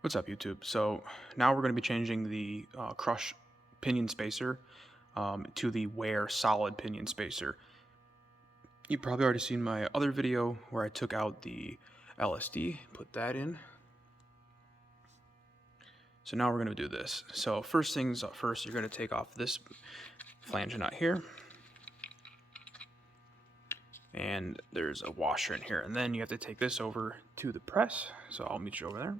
What's up, YouTube? So now we're going to be changing the crush pinion spacer to the Weir solid pinion spacer. You've probably already seen my other video where I took out the LSD, put that in. So now we're going to do this. So first things first, you're going to take off this flange nut here. And there's a washer in here. And then you have to take this over to the press. So I'll meet you over there.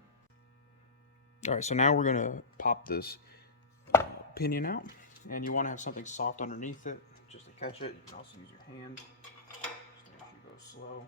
Alright, so now we're going to pop this pinion out, and you want to have something soft underneath it just to catch it. You can also use your hand. Just make sure you go slow.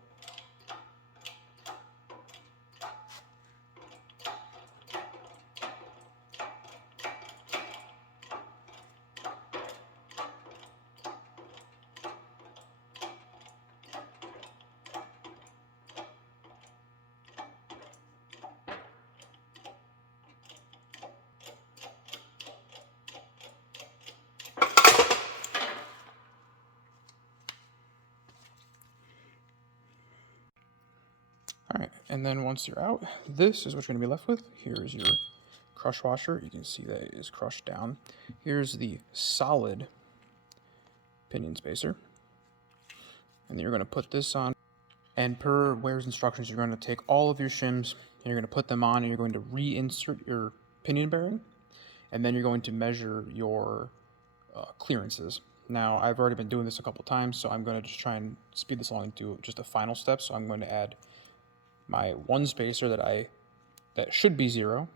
Alright, and then once you're out, this is what you're going to be left with. Here's your crush washer. You can see that it is crushed down. Here's the solid pinion spacer. And then you're going to put this on. And per Weir's instructions, you're going to take all of your shims, and you're going to put them on, and you're going to reinsert your pinion bearing. And then you're going to measure your clearances. Now, I've already been doing this a couple times, so I'm going to just try and speed this along and do just a final step. So I'm going to add my one spacer that should be 0. And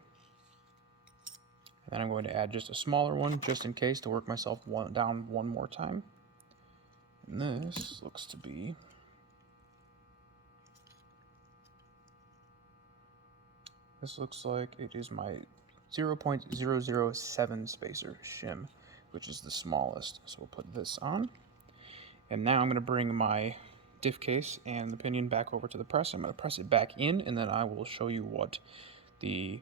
then I'm going to add just a smaller one just in case to work myself down one more time. And this looks to be like it is my 0.007 spacer shim, which is the smallest. So we'll put this on. And now I'm going to bring my diff case and the pinion back over to the press. I'm going to press it back in, and then I will show you what the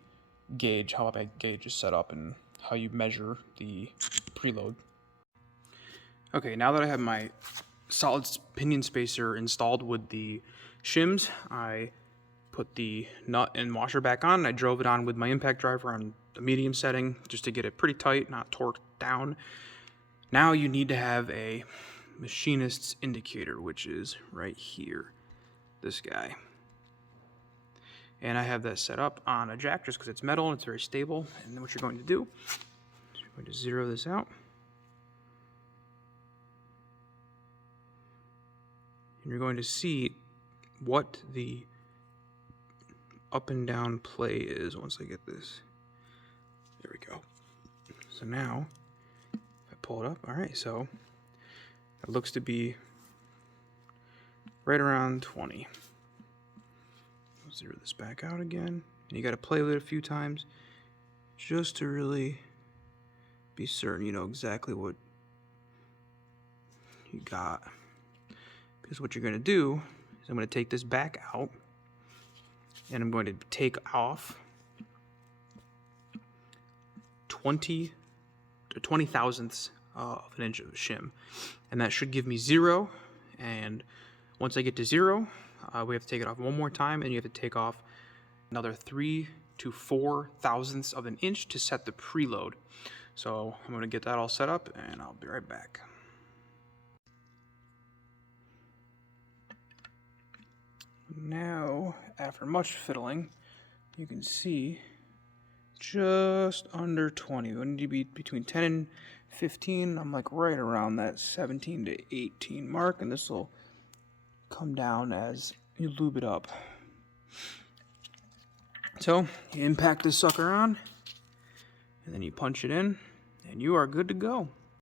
gauge, how my gauge is set up, and how you measure the preload. Okay, now that I have my solid pinion spacer installed with the shims, I put the nut and washer back on, and I drove it on with my impact driver on the medium setting just to get it pretty tight, not torqued down. Now you need to have a machinist's indicator, which is right here, this guy. And I have that set up on a jack just because it's metal and it's very stable. And then what you're going to do is you're going to zero this out. And you're going to see what the up and down play is once I get this. There we go. So now, if I pull it up, all right, so it looks to be right around 20. I'll zero this back out again. And you got to play with it a few times just to really be certain you know exactly what you got. Because what you're going to do is I'm going to take this back out, and I'm going to take off 20 thousandths of an inch of shim, and that should give me 0. And once I get to 0, we have to take it off one more time, and you have to take off another 3 to 4 thousandths of an inch to set the preload. So I'm going to get that all set up, and I'll be right back. Now, after much fiddling, you can see just under 20. We need to be between 10 and 15. I'm like right around that 17 to 18 mark, and this will come down as you lube it up. So you impact this sucker on, and then you punch it in, and you are good to go.